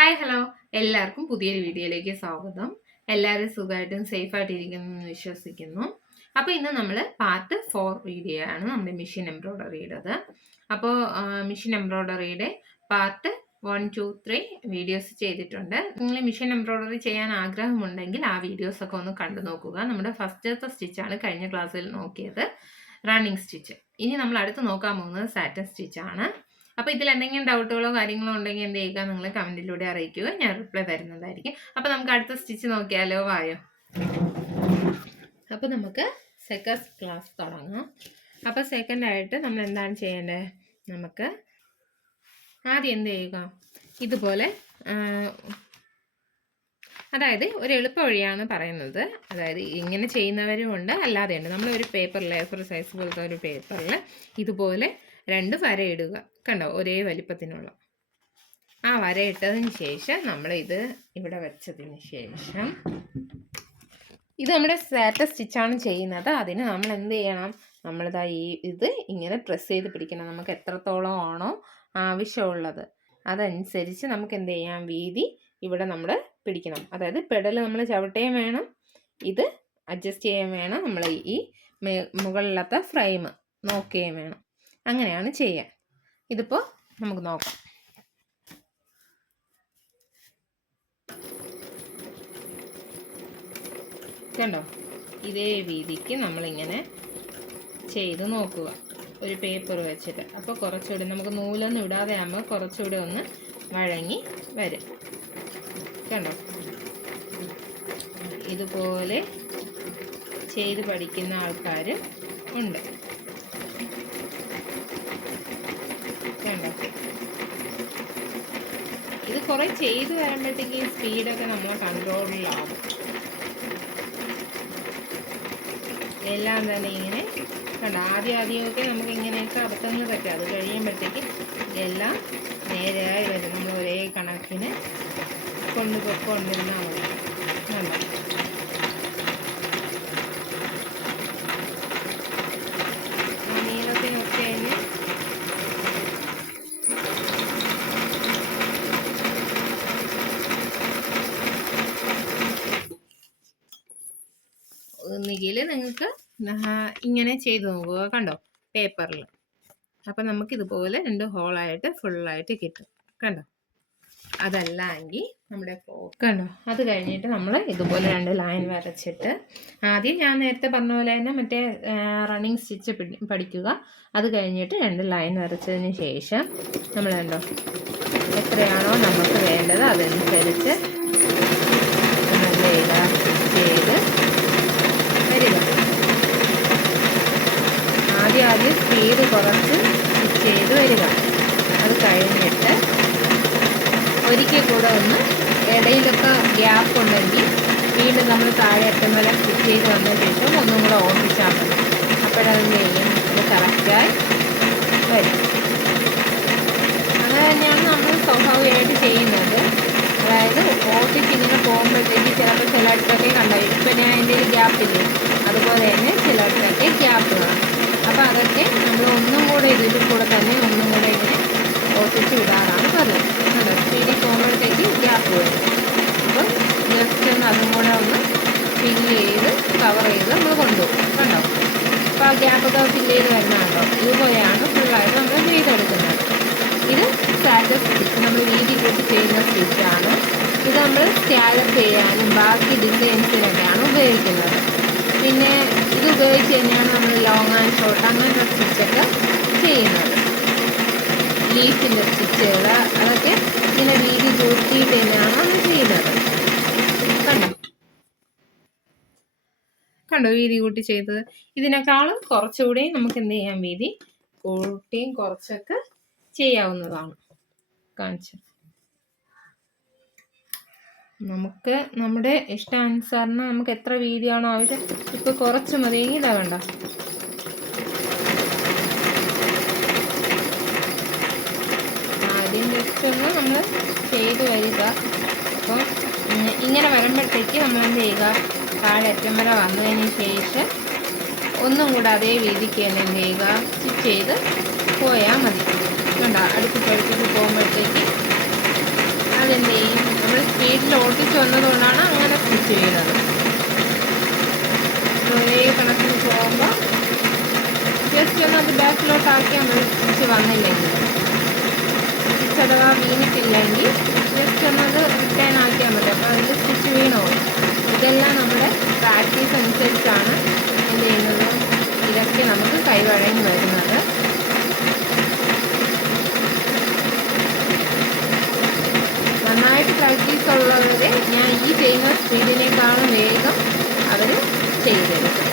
Hi hello എല്ലാവർക്കും പുതിയൊരു വീഡിയോയിലേക്ക് സ്വാഗതം. എല്ലാവരും സുഖമായിട്ടും സേഫായിട്ട് ഇരിക്കുന്നു എന്ന് വിശ്വസിക്കുന്നു. അപ്പോൾ ഇന്ന് നമ്മൾ പാർട്ട് 4 വീഡിയോ ആണ് നമ്മുടെ മെഷീൻ എംബ്രോയ്ഡറിയുടേത്. അപ്പോൾ മെഷീൻ എംബ്രോയ്ഡറിയുടെ പാർട്ട് 1, 2, 3 വീഡിയോസ് ചെയ്തിട്ടുണ്ട്. നിങ്ങൾ മെഷീൻ എംബ്രോയ്ഡറി ചെയ്യാൻ ആഗ്രഹമുണ്ടെങ്കിൽ ആ വീഡിയോസൊക്കെ ഒന്ന് കണ്ടു നോക്കുക. നമ്മുടെ ഫസ്റ്റത്തെ സ്റ്റിച്ചാണ് കഴിഞ്ഞ ക്ലാസ്സിൽ നോക്കിയത്, റണ്ണിങ് സ്റ്റിച്ച്. ഇനി നമ്മൾ അടുത്ത് നോക്കാൻ പോകുന്നത് സാറ്റൻ സ്റ്റിച്ചാണ്. അപ്പോൾ ഇതിൽ എന്തെങ്കിലും ഡൗട്ടുകളോ കാര്യങ്ങളോ ഉണ്ടെങ്കിൽ എന്ത് ചെയ്യുക, നിങ്ങൾ കമൻറ്റിലൂടെ അറിയിക്കുക, ഞാൻ റിപ്ലൈ തരുന്നതായിരിക്കും. അപ്പോൾ നമുക്ക് അടുത്ത സ്റ്റിച്ച് നോക്കിയാലോ, വായോ. അപ്പോൾ നമുക്ക് സെക്കൻഡ് ക്ലാസ് തുടങ്ങാം. അപ്പോൾ സെക്കൻഡായിട്ട് നമ്മൾ എന്താണ് ചെയ്യേണ്ടത്, നമുക്ക് ആദ്യം എന്ത് ചെയ്യുക, ഇതുപോലെ അതായത് ഒരു എളുപ്പ വഴിയാണ് പറയുന്നത്. അതായത് ഇങ്ങനെ ചെയ്യുന്നവരും ഉണ്ട്, അല്ലാതെ ഉണ്ട്. നമ്മളൊരു പേപ്പറിൽ A4 സൈസ് പോലത്തെ ഒരു പേപ്പറിൽ ഇതുപോലെ 2 വര ഇടുക. കണ്ടോ, ഒരേ വലിപ്പത്തിനുള്ള ആ വര ഇട്ടതിന് ശേഷം നമ്മൾ ഇത് ഇവിടെ വെച്ചതിന് ശേഷം ഇത് നമ്മുടെ സാറ്റൻ സ്റ്റിച്ചാണ് ചെയ്യുന്നത്. അതിന് നമ്മൾ എന്ത് ചെയ്യണം, നമ്മളിതാ ഇത് ഇങ്ങനെ പ്രസ് ചെയ്ത് പിടിക്കണം. നമുക്ക് എത്രത്തോളം ആണോ ആവശ്യമുള്ളത് അതനുസരിച്ച് നമുക്ക് എന്ത് ചെയ്യാം, വീതി ഇവിടെ നമ്മൾ പിടിക്കണം. അതായത് പെഡൽ നമ്മൾ ചവിട്ടുകയും വേണം, ഇത് അഡ്ജസ്റ്റ് ചെയ്യുകയും വേണം, നമ്മൾ ഈ മുകളിലത്തെ ഫ്രെയിം നോക്കുകയും വേണം. അങ്ങനെയാണ് ചെയ്യാൻ. ഇതിപ്പോൾ നമുക്ക് നോക്കാം. കണ്ടോ, ഇതേ വീതിക്ക് നമ്മളിങ്ങനെ ചെയ്ത് നോക്കുക ഒരു പേപ്പർ വെച്ചിട്ട്. അപ്പോൾ കുറച്ചുകൂടി നമുക്ക് നൂലൊന്നും ഇടാതെ ആകുമ്പോൾ കുറച്ചുകൂടി ഒന്ന് വഴങ്ങി വരും. കണ്ടോ, ഇതുപോലെ ചെയ്ത് പഠിക്കുന്ന ആൾക്കാർ ഉണ്ട്. കണ്ടോ, ഇത് കുറേ ചെയ്ത് വരുമ്പോഴത്തേക്ക് ഈ സ്പീഡൊക്കെ നമ്മളെ കൺട്രോളിലാവും. എല്ലാം തന്നെ ഇങ്ങനെ കണ്ടോ, ആദ്യമൊക്കെ നമുക്ക് ഇങ്ങനെയൊക്കെ അബദ്ധങ്ങൾ പറ്റും. അത് കഴിയുമ്പോഴത്തേക്ക് എല്ലാം നേരെയായി വരും. നമ്മൾ ഒരേ കണക്കിന് കൊണ്ടുവന്നാൽ മതി. കണ്ടോ, ആ നീളത്തിനൊക്കെ തന്നെ ഒന്നുകിൽ നിങ്ങൾക്ക് ഇങ്ങനെ ചെയ്ത് നോക്കുക. കണ്ടോ, പേപ്പറിൽ. അപ്പം നമുക്കിതുപോലെ 2 ഹോളായിട്ട് ഫുള്ളായിട്ട് കിട്ടും. കണ്ടോ, അതല്ല എങ്കിൽ നമ്മുടെ കണ്ടോ, അത് കഴിഞ്ഞിട്ട് നമ്മൾ ഇതുപോലെ 2 ലൈൻ വരച്ചിട്ട് ആദ്യം ഞാൻ നേരത്തെ പറഞ്ഞ പോലെ തന്നെ മറ്റേ റണ്ണിങ് സ്റ്റിച്ച് പഠിക്കുക. അത് കഴിഞ്ഞിട്ട് 2 ലൈൻ വരച്ചതിന് ശേഷം നമ്മൾ കണ്ടോ, എത്രയാണോ നമുക്ക് വേണ്ടത് അതനുസരിച്ച് നല്ല സ്റ്റിച്ച് ചെയ്ത് വരിക. ആദ്യം സ്പീഡ് കുറച്ച് സ്റ്റിച്ച് ചെയ്ത് വരിക. അത് കഴിഞ്ഞിട്ട് ഒരിക്കൽ കൂടെ ഒന്ന് ഇടയിലൊക്കെ ഗ്യാപ്പ് ഉണ്ടെങ്കിൽ വീണ്ടും നമ്മൾ താഴെ അറ്റം വരെ സ്റ്റിച്ച് ചെയ്ത് വന്ന ശേഷം ഒന്നും കൂടെ ഓർമ്മിച്ചാൽ മതി. അപ്പോഴതെന്ത് ചെയ്യും, അത് കറക്റ്റായി വരും. അങ്ങനെ തന്നെയാണ് നമ്മൾ സ്വാഭാവികമായിട്ട് ചെയ്യുന്നത്. അതായത് ഓർത്തിച്ച് ഇങ്ങനെ പോകുമ്പോഴത്തേക്ക് ചിലപ്പോൾ ചിലയിടത്തൊക്കെ കണ്ടാവും. ഇപ്പം ഞാൻ എൻ്റെ ഒരു ഗ്യാപ്പില്ലേ, അതുപോലെ തന്നെ ചിലയിടത്തൊക്കെ ഗ്യാപ്പ് കാണും. അപ്പോൾ അതൊക്കെ നമ്മൾ ഒന്നും കൂടെ ഇതിൽ കൂടെ തന്നെ ഒന്നും കൂടെ ഇങ്ങനെ ഓർത്തിച്ച് വിടാറാണ് പതിവ്. കണ്ടോ, സ്പീഡിൽ പോകുമ്പോഴത്തേക്ക് ഗ്യാപ്പ് വരും. അപ്പം ജസ്റ്റ് ഒന്ന് അതും കൂടെ ഒന്ന് ഫില്ല് ചെയ്ത് കവർ ചെയ്ത് നമ്മൾ കൊണ്ടുപോകും. കണ്ടോ, അപ്പോൾ ആ ഗ്യാപ്പൊക്കെ ഫില്ല് ചെയ്ത് വരുന്നുണ്ടോ, ഇതുപോലെയാണ് ഫുള്ളായിട്ട് നമ്മൾ ചെയ്തെടുക്കുന്നത്. ഇത് സാറ്റൻ സ്റ്റിച്ച് നമ്മൾ വീതി കൂട്ടി ചെയ്യുന്ന സ്റ്റിച്ചാണ്. ഇത് നമ്മൾ സ്കാലപ്പ് ചെയ്യാനും ബാക്കി ഡിസൈൻസിനൊക്കെയാണ് ഉപയോഗിക്കുന്നത്. പിന്നെ ഇത് ഉപയോഗിച്ച് തന്നെയാണ് നമ്മൾ ലോങ് ആൻഡ് ഷോർട്ട് അങ്ങനത്തെ സ്റ്റിച്ചൊക്കെ ചെയ്യുന്നത്. ലീഫിൻ്റെ സ്റ്റിച്ചുകൾ അതൊക്കെ ഇങ്ങനെ വീതി കൂട്ടിയിട്ട് തന്നെയാണ് നമ്മൾ ചെയ്യുന്നത്. കണ്ടോ, വീതി കൂട്ടി ചെയ്തത്. ഇതിനേക്കാളും കുറച്ചുകൂടി നമുക്ക് എന്ത് ചെയ്യാം, വീതി കൂട്ടിയും കുറച്ചൊക്കെ ചെയ്യാവുന്നതാണ്. കാണിച്ചു നമുക്ക് നമ്മുടെ ഇഷ്ടാനുസരണം നമുക്ക് എത്ര വീതിയാണോ ആവശ്യം. ഇപ്പോൾ കുറച്ച് മതിയെങ്കിൽ ഇതാ വേണ്ട, ആദ്യം ജസ്റ്റ് ഒന്ന് നമ്മൾ ചെയ്ത് വരിക. അപ്പം ഇങ്ങനെ വരുമ്പോഴത്തേക്ക് നമ്മൾ എന്ത് ചെയ്യുക, താഴെ അറ്റം വരെ വന്നതിന് ശേഷം ഒന്നും കൂടെ അതേ വീതിക്ക് തന്നെ എന്ത് ചെയ്യുക, സ്റ്റിച്ച് ചെയ്ത് പോയാൽ മതി. കണ്ടോ, അടുപ്പിച്ച് പോകുമ്പോഴത്തേക്ക് അതെന്ത് ചെയ്യും, സൈഡിൽ ഓട്ടിച്ച് വന്നതുകൊണ്ടാണ് അങ്ങനെ സ്റ്റിച്ച് ചെയ്യുന്നത്. ഒരേ കണക്കിന് പോകുമ്പോൾ ജസ്റ്റ് ഒന്ന് അത് ബാക്കിലോട്ടാക്കിയാൽ മതി. സ്റ്റിച്ച് വന്നില്ലെങ്കിൽ, സ്റ്റിച്ച് അഥവാ വീണിട്ടില്ലെങ്കിൽ ജസ്റ്റ് ഒന്നത് റിട്ടേൺ ആക്കിയാൽ മതി. അപ്പോൾ അതിൽ സ്റ്റിച്ച് വീണോ. ഇതെല്ലാം നമ്മുടെ പ്രാക്ടീസ് അനുസരിച്ചാണ് എന്ത് ചെയ്യുന്നത്, ഇതൊക്കെ നമുക്ക് കൈവഴങ്ങി വരുന്നത്. നന്നായിട്ട് പ്രാക്ടീസ് ഉള്ളവരെ ഞാൻ ഈ ചെയ്യുന്ന സ്പീഡിനേക്കാളും വേഗം അവർ ചെയ്തെടുക്കും.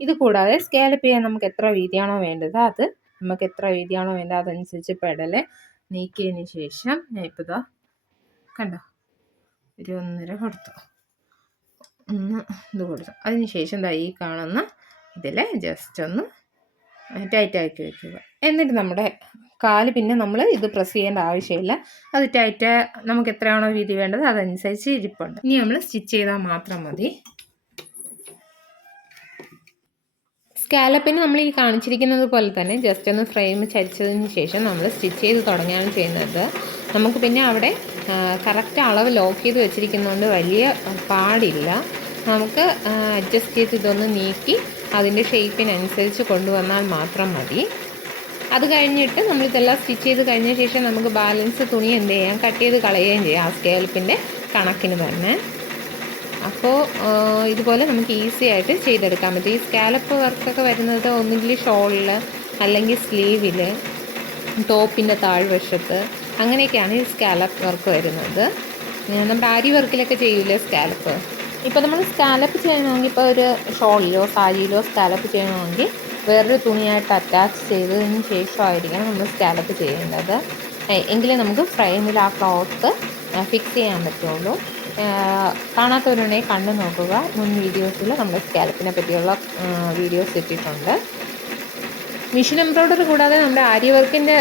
ഇത് കൂടാതെ സ്കാലപ്പ് ചെയ്യാൻ നമുക്ക് എത്ര വീതിയാണോ വേണ്ടത്, അത് നമുക്ക് എത്ര വീതിയാണോ വേണ്ടത് അതനുസരിച്ച് പെടല് നീക്കിയതിന് ശേഷം ഞാൻ ഇപ്പോൾ ഇതാ കണ്ടോ ഒരു 1.5 കൊടുത്തു, 1 ഇത് കൊടുത്തു. അതിന് ശേഷം ഇതാ ഈ കാണുന്ന ഇതിൽ ജസ്റ്റ് ഒന്ന് ടൈറ്റാക്കി വയ്ക്കുക. എന്നിട്ട് നമ്മുടെ കാല് പിന്നെ നമ്മൾ ഇത് പ്രസ് ചെയ്യേണ്ട ആവശ്യമില്ല. അത് ടൈറ്റ് നമുക്ക് എത്രയാണോ വീതി വേണ്ടത് അതനുസരിച്ച് ഇരിപ്പുണ്ട്. ഇനി നമ്മൾ സ്റ്റിച്ച് ചെയ്താൽ മാത്രം മതി. സ്കാലപ്പിന് നമ്മൾ ഈ കാണിച്ചിരിക്കുന്നത് പോലെ തന്നെ ജസ്റ്റ് ഒന്ന് ഫ്രെയിം ചരിച്ചതിന് ശേഷം നമ്മൾ സ്റ്റിച്ച് ചെയ്ത് തുടങ്ങുകയാണ് ചെയ്യുന്നത്. നമുക്ക് പിന്നെ അവിടെ കറക്റ്റ് അളവ് ലോക്ക് ചെയ്ത് വെച്ചിരിക്കുന്നതുകൊണ്ട് വലിയ പാടില്ല. നമുക്ക് അഡ്ജസ്റ്റ് ചെയ്ത് ഇതൊന്ന് നീക്കി അതിൻ്റെ ഷേപ്പിനനുസരിച്ച് കൊണ്ടുവന്നാൽ മാത്രം മതി. അത് കഴിഞ്ഞിട്ട് നമ്മളിതെല്ലാം സ്റ്റിച്ച് ചെയ്ത് കഴിഞ്ഞ ശേഷം നമുക്ക് ബാലൻസ് തുണി എന്ത് ചെയ്യാം, കട്ട് ചെയ്ത് കളയുകയും ചെയ്യാം ആ സ്കാലപ്പിൻ്റെ കണക്കിന് തന്നെ. അപ്പോൾ ഇതുപോലെ നമുക്ക് ഈസി ആയിട്ട് ചെയ്തെടുക്കാൻ പറ്റും. ഈ സ്കാലപ്പ് വർക്കൊക്കെ വരുന്നത് ഒന്നുകിൽ ഷോളിൽ അല്ലെങ്കിൽ സ്ലീവിൽ, ടോപ്പിൻ്റെ താഴ്വശത്ത്, അങ്ങനെയൊക്കെയാണ് ഈ സ്കാലപ്പ് വർക്ക് വരുന്നത്. നമ്മുടെ ആരി വർക്കിലൊക്കെ ചെയ്യൂലേ സ്കാലപ്പ്. ഇപ്പോൾ നമ്മൾ സ്കാലപ്പ് ചെയ്യണമെങ്കിൽ ഇപ്പോൾ ഒരു ഷോളിലോ സാരിയിലോ സ്കാലപ്പ് ചെയ്യണമെങ്കിൽ വേറൊരു തുണിയായിട്ട് അറ്റാച്ച് ചെയ്തതിന് ശേഷമായിരിക്കണം നമ്മൾ സ്കാലപ്പ് ചെയ്യേണ്ടത്. എങ്കിലേ നമുക്ക് ഫ്രെയിമിൽ ആ ക്ലോത്ത് ഫിക്സ് ചെയ്യാൻ പറ്റുള്ളൂ. കാണാത്തവരുണ്ടെങ്കിൽ കണ്ടു നോക്കുക. മുൻ വീഡിയോസിൽ നമ്മുടെ സ്കാലപ്പിനെ പറ്റിയുള്ള വീഡിയോസ് ഇട്ടിട്ടുണ്ട്. മിഷൻ എംബ്രോയ്ഡറി കൂടാതെ നമ്മുടെ ആരി വർക്കിൻ്റെ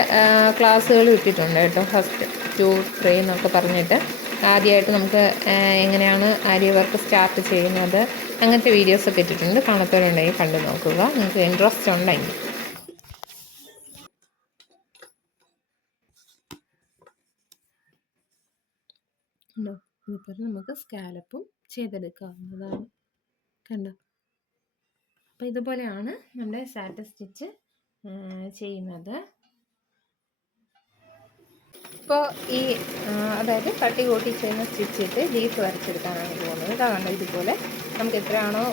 ക്ലാസ്സുകൾ ഇട്ടിട്ടുണ്ട് കേട്ടോ. ഫസ്റ്റ് 2, 3 എന്നൊക്കെ പറഞ്ഞിട്ട് ആദ്യമായിട്ട് നമുക്ക് എങ്ങനെയാണ് ആരി വർക്ക് സ്റ്റാർട്ട് ചെയ്യുന്നത് അങ്ങനത്തെ വീഡിയോസൊക്കെ ഇട്ടിട്ടുണ്ട്. കാണാത്തവരുണ്ടെങ്കിൽ കണ്ടു നോക്കുക, നിങ്ങൾക്ക് ഇൻട്രസ്റ്റ് ഉണ്ടെങ്കിൽ. ഇതുപോലെ നമുക്ക് സ്കാലപ്പും ചെയ്തെടുക്കാവുന്നതാണ്. കണ്ടോ. അപ്പോൾ ഇതുപോലെയാണ് നമ്മുടെ സാറ്റ് സ്റ്റിച്ച് ചെയ്യുന്നത്. ഇപ്പോൾ ഈ അതായത് തട്ടി കൂട്ടി ചെയ്യുന്ന സ്റ്റിച്ചിട്ട് ലീഫ് വരച്ചെടുക്കാനാണ് പോകുന്നത്. ഇതാകണ്ട ഇതുപോലെ നമുക്ക് എത്രയാണോ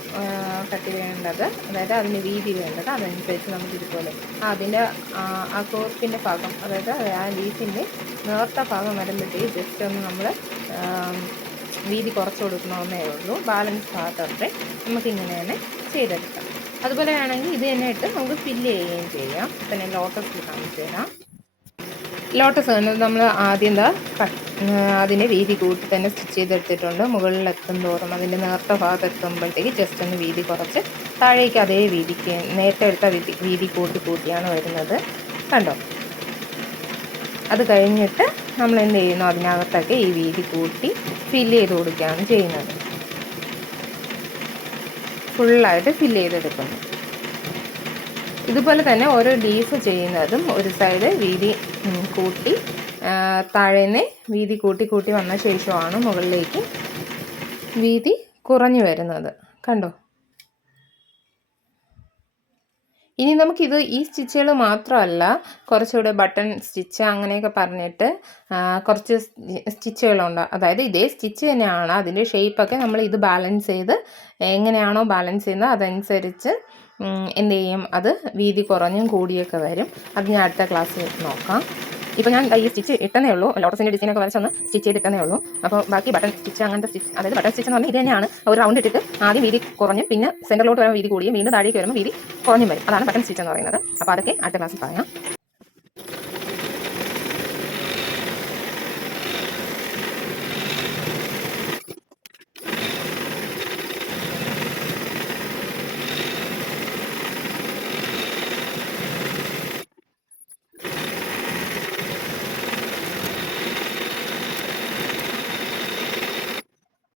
കട്ടി വേണ്ടത്, അതായത് അതിന് വീതി വേണ്ടത് അതനുസരിച്ച് നമുക്കിതുപോലെ അതിൻ്റെ ആ കോർപ്പിൻ്റെ ഭാഗം, അതായത് ആ ലീഫിൻ്റെ നേർത്ത ഭാഗം വരുമ്പോഴത്തേക്ക് ജസ്റ്റ് ഒന്ന് നമ്മൾ വീതി കുറച്ച് കൊടുക്കണമെന്നേ ഉള്ളൂ. ബാലൻസ് ഭാഗത്തൊക്കെ നമുക്കിങ്ങനെ തന്നെ ചെയ്തെടുക്കാം. അതുപോലെ ആണെങ്കിൽ ഇത് തന്നെ ഇട്ട് നമുക്ക് ഫില്ല് ചെയ്യുകയും ചെയ്യാം. ഇപ്പം ഞാൻ ലോട്ടസ് കാണിച്ചു തരാം. ലോട്ടസ് എന്നത് നമ്മൾ ആദ്യം അതിൻ്റെ വീതി കൂട്ടി തന്നെ സ്റ്റിച്ച് ചെയ്തെടുത്തിട്ടുണ്ട്. മുകളിലെത്തും തോറും അതിൻ്റെ നേർത്ത ഭാഗത്ത് എത്തുമ്പോഴത്തേക്ക് ജസ്റ്റ് ഒന്ന് വീതി കുറച്ച് താഴേക്ക് അതേ വീതിക്ക് നേരത്തെ എടുത്ത വീതി കൂട്ടിയാണ് വരുന്നത്. കണ്ടോ. അത് കഴിഞ്ഞിട്ട് നമ്മൾ എന്ത് ചെയ്യുന്നു, അതിനകത്തൊക്കെ ഈ വീതി കൂട്ടി ഫില്ല് ചെയ്ത് കൊടുക്കുകയാണ് ചെയ്യുന്നത്. ഫുള്ളായിട്ട് ഫില്ല് ചെയ്തെടുക്കുന്നു. ഇതുപോലെ തന്നെ ഓരോ ലീഫ് ചെയ്യുന്നതും ഒരു സൈഡ് വീതി കൂട്ടി താഴേന്ന് വീതി കൂട്ടി വന്ന ശേഷമാണ് മുകളിലേക്ക് വീതി കുറഞ്ഞു വരുന്നത്. കണ്ടോ. ഇനി നമുക്കിത് ഈ സ്റ്റിച്ചുകൾ മാത്രമല്ല, കുറച്ചുകൂടെ ബട്ടൺ സ്റ്റിച്ച് അങ്ങനെയൊക്കെ പറഞ്ഞിട്ട് കുറച്ച് സ്റ്റിച്ചുകളുണ്ട്. അതായത് ഇതേ സ്റ്റിച്ച് തന്നെയാണ്, അതിൻ്റെ ഷേപ്പൊക്കെ നമ്മൾ ഇത് ബാലൻസ് ചെയ്ത് എങ്ങനെയാണോ ബാലൻസ് ചെയ്യുന്നത് അതനുസരിച്ച് എന്ത് ചെയ്യും, അത് വീതി കുറഞ്ഞും കൂടിയൊക്കെ വരും. അത് ഞാൻ അടുത്ത ക്ലാസ്സിൽ നോക്കാം. ഇപ്പോൾ ഞാൻ ഈ സ്റ്റിച്ച് ഇട്ടതേ ഉള്ളൂ, ലോട്ടസിൻ്റെ ഡിസൈനൊക്കെ വരച്ചൊന്ന് സ്റ്റിച്ച് ചെയ്തിട്ടേ ഉള്ളൂ. അപ്പോൾ ബാക്കി ബട്ടൺ സ്റ്റിച്ച് അങ്ങനത്തെ സ്റ്റിച്ച്, അതായത് ബട്ടൺ സ്റ്റിച്ച് എന്ന് പറഞ്ഞാൽ ഇത് തന്നെയാണ്. ഒരു റൗണ്ട് ഇട്ടിട്ട് ആദ്യം വീതി കുറഞ്ഞ് പിന്നെ സെൻറ്ററിലോട്ട് വരുമ്പോൾ വീതി കൂടിയും വീണ്ടും താഴേക്ക് വരുമ്പോൾ വീതി കുറഞ്ഞും വരും. അതാണ് ബട്ടൺ സ്റ്റിച്ച് എന്ന് പറയുന്നത്. അപ്പോൾ അതൊക്കെ അടുത്ത ക്ലാസ്സിൽ പറയാം.